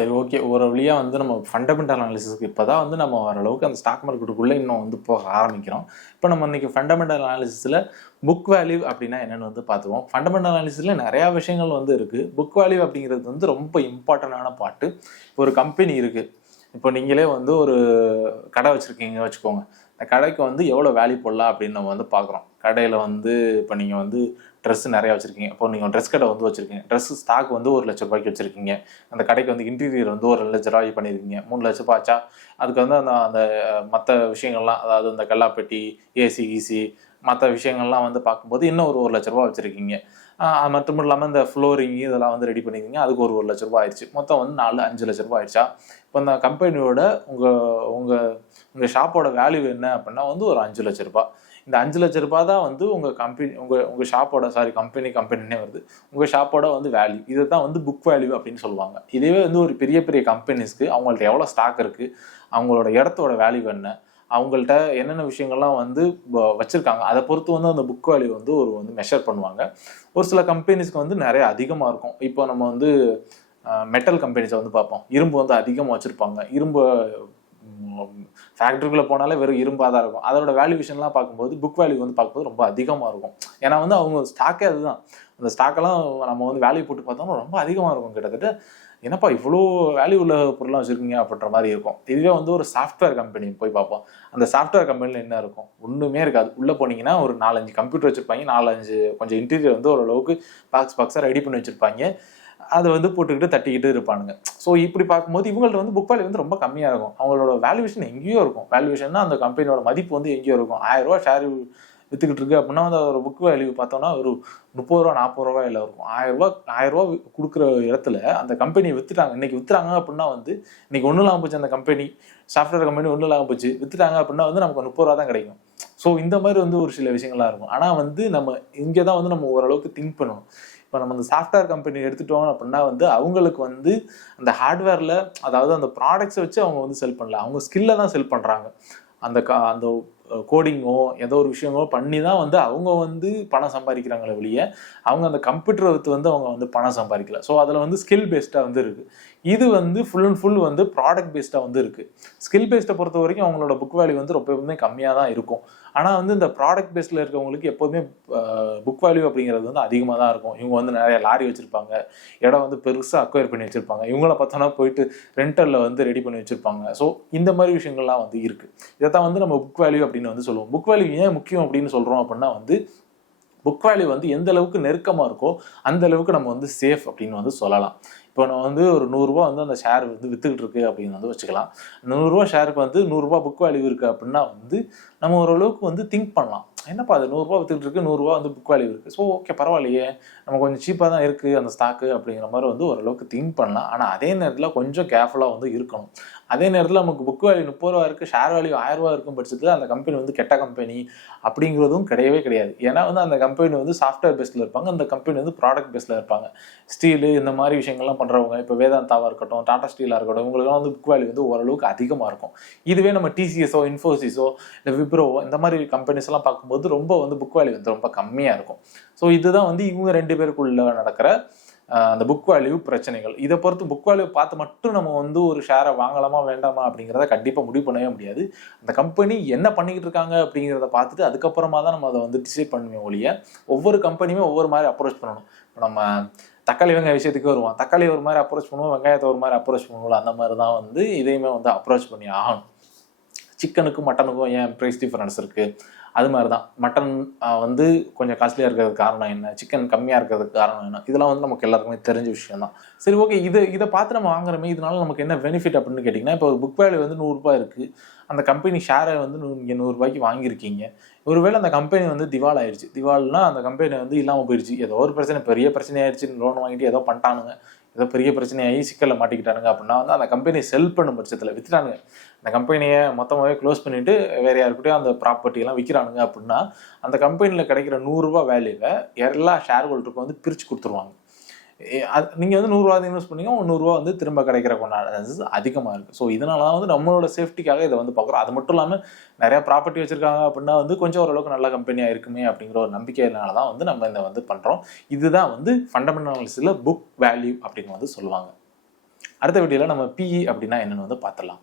சரி ஓகே ஒரு வழியாக வந்து நம்ம ஃபண்டமெண்டல் அனாலிசிஸ்க்கு இப்போ தான் வந்து நம்ம ஓரளவுக்கு அந்த ஸ்டாக் மார்க்கெட்டுக்குள்ளே இன்னும் வந்து போக ஆரம்பிக்கிறோம். இப்போ நம்ம இன்றைக்கி ஃபண்டமெண்டல் அனாலிசிஸில் புக் வேல்யூ அப்படின்னா என்னென்னு வந்து பார்த்துருவோம். ஃபண்டமெண்டல் அனாலிசிஸில் நிறையா விஷயங்கள் வந்து இருக்குது புக் வேல்யூ அப்படிங்கிறது வந்து ரொம்ப இம்பார்ட்டண்டான பாட்டு. ஒரு கம்பெனி இருக்குது இப்போ நீங்களே வந்து ஒரு கடை வச்சுருக்கீங்க வச்சுக்கோங்க. இந்த கடைக்கு வந்து எவ்வளோ வேல்யூ போடலாம் அப்படின்னு நம்ம வந்து பார்க்குறோம். கடையில் வந்து இப்போ நீங்கள் வந்து ட்ரெஸ் நிறையா வச்சுருக்கீங்க. இப்போ நீங்கள் ட்ரெஸ் கடை வந்து வச்சுருக்கீங்க. ட்ரெஸ் ஸ்டாக் வந்து ஒரு லட்ச ரூபாய்க்கு வச்சுருக்கீங்க. அந்த கடைக்கு வந்து இன்டீரியர் வந்து ஒரு லட்ச ரூபாய் பண்ணியிருக்கீங்க. மூணு லட்ச ரூபாய் ஆச்சா? அதுக்கு வந்து அந்த அந்த மற்ற விஷயங்கள்லாம் அதாவது இந்த கல்லாப்பெட்டி ஏசி ஈசி மற்ற விஷயங்கள்லாம் வந்து பார்க்கும்போது இன்னும் ஒரு ஒரு லட்ச ரூபா வச்சுருக்கீங்க. அது மட்டும் இல்லாமல் இந்த ஃப்ளோரிங் இதெல்லாம் வந்து ரெடி பண்ணியிருக்கீங்க. அதுக்கு ஒரு ஒரு லட்ச ரூபா ஆயிடுச்சு. மொத்தம் வந்து நாலு அஞ்சு லட்ச ரூபா ஆயிடுச்சா? இப்போ இந்த கம்பெனியோட உங்கள் உங்கள் உங்கள் ஷாப்போட வேல்யூ என்ன அப்படின்னா வந்து ஒரு அஞ்சு லட்ச ரூபா இந்த அஞ்சு லட்ச ரூபாய் தான் வந்து உங்கள் கம்பெனி உங்கள் உங்கள் ஷாப்போட சாரி கம்பெனி கம்பெனினே வருது உங்கள் ஷாப்போட வந்து வேல்யூ இதை தான் வந்து புக் வேல்யூ அப்படின்னு சொல்லுவாங்க. இதுவே வந்து ஒரு பெரிய பெரிய கம்பெனிஸ்க்கு அவங்கள்ட்ட எவ்வளோ ஸ்டாக் இருக்குது அவங்களோட இடத்தோட வேல்யூ என்ன அவங்கள்ட்ட என்னென்ன விஷயங்கள்லாம் வந்து வச்சுருக்காங்க அதை பொறுத்து வந்து அந்த புக் வேல்யூ வந்து ஒரு வந்து மெஷர் பண்ணுவாங்க. ஒரு சில கம்பெனிஸ்க்கு வந்து நிறைய அதிகமாக இருக்கும். இப்போ நம்ம வந்து மெட்டல் கம்பெனிஸை வந்து பார்ப்போம். இரும்பு வந்து அதிகமாக வச்சுருப்பாங்க. இரும்பு ஃபேக்ட்ரிக்குள்ளே போனாலே வெறும் இரும்பாக தான் இருக்கும். அதோட வேல்யூவேஷன்லாம் பார்க்கும்போது புக் வேல்யூ வந்து பார்க்கும்போது ரொம்ப அதிகமாக இருக்கும். ஏன்னா வந்து அவங்க ஸ்டாக்கே அதுதான். அந்த ஸ்டாக்கெல்லாம் நம்ம வந்து வேல்யூ போட்டு பார்த்தோம்னா ரொம்ப அதிகமாக இருக்கும் கிட்டத்தட்ட. என்னப்பா இவ்வளோ வேல்யூ உள்ள பொருளாக வச்சுருக்கீங்க அப்படின்ற மாதிரி இருக்கும். இதுவே வந்து ஒரு சாஃப்ட்வேர் கம்பெனி போய் பார்ப்போம். அந்த சாஃப்ட்வேர் கம்பெனியில் என்ன இருக்கும்? ஒன்றுமே இருக்காது. உள்ளே போனீங்கன்னா ஒரு நாலஞ்சு கம்ப்யூட்டர் வச்சுருப்பாங்க. நாலஞ்சு கொஞ்சம் இன்டீரியர் வந்து ஓரளவுக்கு பாக்ஸ் பாக்ஸாக ரெடி பண்ணி வச்சுருப்பாங்க. அதை வந்து போட்டுக்கிட்டு தட்டிக்கிட்டு இருப்பானுங்க. ஸோ இப்படி பார்க்கும்போது இவங்கள்ட்ட வந்து புக் வேல்யூ வந்து ரொம்ப கம்மியாக இருக்கும். அவங்களோட வேல்யூவேஷன் எங்கேயோ இருக்கும். வேல்யூவேஷன்னா அந்த கம்பெனியோட மதிப்பு வந்து எங்கேயோ இருக்கும். ஆயிரம் ரூபா ஷேர் வித்துக்கிட்டு இருக்கு அப்படின்னா வந்து ஒரு புக் வேல்யூ பார்த்தோம்னா ஒரு முப்பது ரூபா நாற்பது ரூபா இல்லை இருக்கும். ஆயிரம் ரூபா ஆயிரம் ரூபா கொடுக்குற இடத்துல அந்த கம்பெனியை வித்துட்டாங்க. இன்னைக்கு வித்துறாங்க அப்படின்னா வந்து இன்னைக்கு ஒன்றும் இல்லாமல் போச்சு அந்த கம்பெனி சாஃப்ட்வேர் கம்பெனி ஒன்றும் இல்லாமல் போச்சு. வித்துட்டாங்க அப்படின்னா வந்து நமக்கு முப்பது ரூபா தான் கிடைக்கும். ஸோ இந்த மாதிரி வந்து ஒரு சில விஷயங்கள்லாம் இருக்கும். ஆனால் வந்து நம்ம இங்கே தான் வந்து நம்ம ஓரளவுக்கு திங்க் பண்ணணும். இப்போ நம்ம அந்த சாஃப்ட்வேர் கம்பெனி எடுத்துட்டோம் அப்படின்னா வந்து அவங்களுக்கு வந்து அந்த ஹார்ட்வேரில் அதாவது அந்த ப்ராடக்ட்ஸை வச்சு அவங்க வந்து செல் பண்ணல. அவங்க ஸ்கில்லை தான் செல் பண்ணுறாங்க அந்த க அந்த கோடிங்கோ ஏதோ ஒரு விஷயமோ பண்ணி தான் வந்து அவங்க வந்து பணம் சம்பாதிக்கிறாங்களே வெளியே அவங்க அந்த கம்ப்யூட்டரை வித்து வந்து அவங்க வந்து பணம் சம்பாதிக்கல. ஸோ அதில் வந்து ஸ்கில் பேஸ்டாக வந்து இருக்குது இது வந்து ஃபுல் அண்ட் ஃபுல் வந்து ப்ராடக்ட் பேஸ்டாக வந்து இருக்குது ஸ்கில் பேஸ்டை பொறுத்த வரைக்கும் அவங்களோட புக் வேல்யூ வந்து ரொம்பவுமே கம்மியாக தான் இருக்கும். ஆனால் வந்து இந்த ப்ராடக்ட் பேஸில் இருக்கவங்களுக்கு எப்போதுமே புக் வேல்யூ அப்படிங்கிறது வந்து அதிகமாக தான் இருக்கும். இவங்க வந்து நிறைய லாரி வச்சுருப்பாங்க. இடம் வந்து பெருசாக அக்வயர் பண்ணி வச்சுருப்பாங்க. இவங்கள பார்த்தோன்னா போயிட்டு ரெண்டரில் வந்து ரெடி பண்ணி வச்சுருப்பாங்க. ஸோ இந்த மாதிரி விஷயங்கள்லாம் வந்து இருக்குது இதை தான் வந்து நம்ம புக் வேல்யூ அப்படின்னு வந்து சொல்லுவோம். புக் வேல்யூ ஏன் முக்கியம் அப்படின்னு சொல்கிறோம் அப்படின்னா வந்து புக் வேல்யூ வந்து எந்த அளவுக்கு நெருக்கமாக இருக்கோ அந்த அளவுக்கு நம்ம வந்து சேஃப் அப்படின்னு வந்து சொல்லலாம். இப்போ நம்ம வந்து ஒரு நூறுரூவா வந்து அந்த ஷேர் வந்து வித்துக்கிட்டு இருக்கு அப்படின்னு வந்து வச்சுக்கலாம். நூறுரூவா ஷேருக்கு வந்து நூறுரூவா புக் வேல்யூ இருக்கு அப்படின்னா வந்து நம்ம ஓரளவுக்கு வந்து திங்க் பண்ணலாம். என்னப்பா அது நூறுரூவா வித்துக்கிட்டு இருக்கு நூறுரூவா வந்து புக் வேல்யூ இருக்குது ஸோ ஓகே பரவாயில்லையே. நம்ம கொஞ்சம் சீப்பாக தான் இருக்குது அந்த ஸ்டாக்கு அப்படிங்கிற மாதிரி வந்து ஓரளவுக்கு திங்க் பண்ணலாம். ஆனால் அதே நேரத்தில் கொஞ்சம் கேர்ஃபுல்லாக வந்து இருக்கணும். அதே நேரத்தில் நமக்கு புக் வேல்யூ முப்பது ரூபா இருக்குது ஷேர் வேல்யூ ஆயிரம் ரூபா இருக்கும் பட்சத்தில் அந்த கம்பெனி வந்து கெட்ட கம்பெனி அப்படிங்கிறதும் கிடையவே கிடையாது. ஏன்னா வந்து அந்த கம்பெனி வந்து சாஃப்ட்வேர் பேஸில் இருப்பாங்க அந்த கம்பெனி வந்து ப்ராடக்ட் பேஸில் இருப்பாங்க. ஸ்டீலு இந்த மாதிரி விஷயங்கள்லாம் பண்ணுறவங்க இப்போ வேதாந்தாவாக இருக்கட்டும் டாடா ஸ்டீலாக இருக்கட்டும் இவங்களுக்குலாம் வந்து புக் வேல்யூ வந்து ஓரளவுக்கு அதிகமாக இருக்கும். இதுவே நம்ம டிசிஎஸோ இன்ஃபோசிஸோ இல்லை விப்ரோவோ இந்த மாதிரி கம்பெனிஸ் எல்லாம் பார்க்கும்போது ரொம்ப வந்து புக் வேல்யூ வந்து ரொம்ப கம்மியாக இருக்கும். ஸோ இதுதான் வந்து இவங்க ரெண்டு பேருக்குள்ள நடக்கிற அந்த புக் வேல்யூ பிரச்சனைகள். இதை பொறுத்து புக் வேல்யூ பார்த்து மட்டும் நம்ம வந்து ஒரு ஷேரை வாங்கலாமா வேண்டாமா அப்படிங்கிறத கண்டிப்பாக முடிவு பண்ணவே முடியாது. அந்த கம்பெனி என்ன பண்ணிக்கிட்டு இருக்காங்க அப்படிங்கிறத பார்த்துட்டு அதுக்கப்புறமா தான் நம்ம அதை வந்து டிசைட் பண்ணுவோம் ஒழிய ஒவ்வொரு கம்பெனியுமே ஒவ்வொரு மாதிரி அப்ரோச் பண்ணணும். இப்போ நம்ம தக்காளி வெங்காய விஷயத்துக்கு வருவோம். தக்காளி ஒரு மாதிரி அப்ரோச் பண்ணுவோம் வெங்காயத்தை ஒரு மாதிரி அப்ரோச் பண்ணுவோம் அந்த மாதிரி தான் வந்து இதையுமே வந்து அப்ரோச் பண்ணி ஆகணும். சிக்கனுக்கும் மட்டனுக்கும் ஏன் ப்ரைஸ் டிஃபரன்ஸ் இருக்குது அது மாதிரி தான் மட்டன் வந்து கொஞ்சம் காஸ்ட்லியாக இருக்கிறதுக்கு காரணம் என்ன? சிக்கன் கம்மியாக இருக்கிறதுக்கு காரணம் என்ன? இதெல்லாம் வந்து நமக்கு எல்லாருக்குமே தெரிஞ்ச விஷயம் தான் சரி ஓகே இது இதை பார்த்து நம்ம வாங்குறோமே இதனால நமக்கு என்ன பெனிஃபிட் அப்படின்னு கேட்டிங்கன்னா இப்போ ஒரு புக் வேல்யூ வந்து நூறுரூபா இருக்குது அந்த கம்பெனி ஷேரை வந்து நீங்கள் நூறுரூபாய்க்கு வாங்கியிருக்கீங்க. ஒருவேளை அந்த கம்பெனி வந்து திவால் ஆயிடுச்சு. திவால்னா அந்த கம்பெனி வந்து இல்லாமல் போயிடுச்சு ஏதோ ஒரு பிரச்சனை பெரிய பிரச்சனை ஆயிடுச்சு. லோன் வாங்கிட்டு ஏதோ பண்ணிட்டானுங்க. ஏதோ பெரிய பிரச்சனையாகி சிக்கலில் மாட்டிக்கிட்டானுங்க அப்படின்னா வந்து அந்த கம்பெனியை செல் பண்ணும் பட்சத்தில் விற்றுட்டானுங்க அந்த கம்பெனியை மொத்தமாகவே க்ளோஸ் பண்ணிவிட்டு வேறு யாருக்கிட்டையும் அந்த ப்ராப்பர்ட்டியெல்லாம் விற்கிறாங்க விற்கிறானுங்க அப்படின்னா அந்த கம்பெனியில் கிடைக்கிற நூறுரூவா வேல்யூவை எல்லா ஷேர் ஹோல்டருக்கும் வந்து பிரித்து கொடுத்துருவாங்க. ஏ- அது- வந்து நூறுரூவா இன்வெஸ்ட் பண்ணீங்க நூறுரூவா வந்து திரும்ப கிடைக்கிற கொண்டாடு அதிகமாக இருக்குது ஸோ இதனால தான் வந்து நம்மளோட சேஃப்டிக்காக இதை வந்து பார்க்குறோம். அது மட்டும் இல்லாமல் நிறையா ப்ராப்பர்ட்டி வச்சிருக்காங்க அப்படின்னா வந்து கொஞ்சம் ஓரளவுக்கு நல்ல கம்பெனியாக இருக்குமே அப்படிங்கிற ஒரு நம்பிக்கையினால தான் வந்து நம்ம இதை வந்து பண்ணுறோம் இதுதான் வந்து ஃபண்டமெண்டல் புக் வேல்யூ அப்படின்னு வந்து சொல்லுவாங்க. அடுத்த வீடியோவில் நம்ம பிஇ அப்படின்னா என்னென்னு வந்து பார்த்துடலாம்.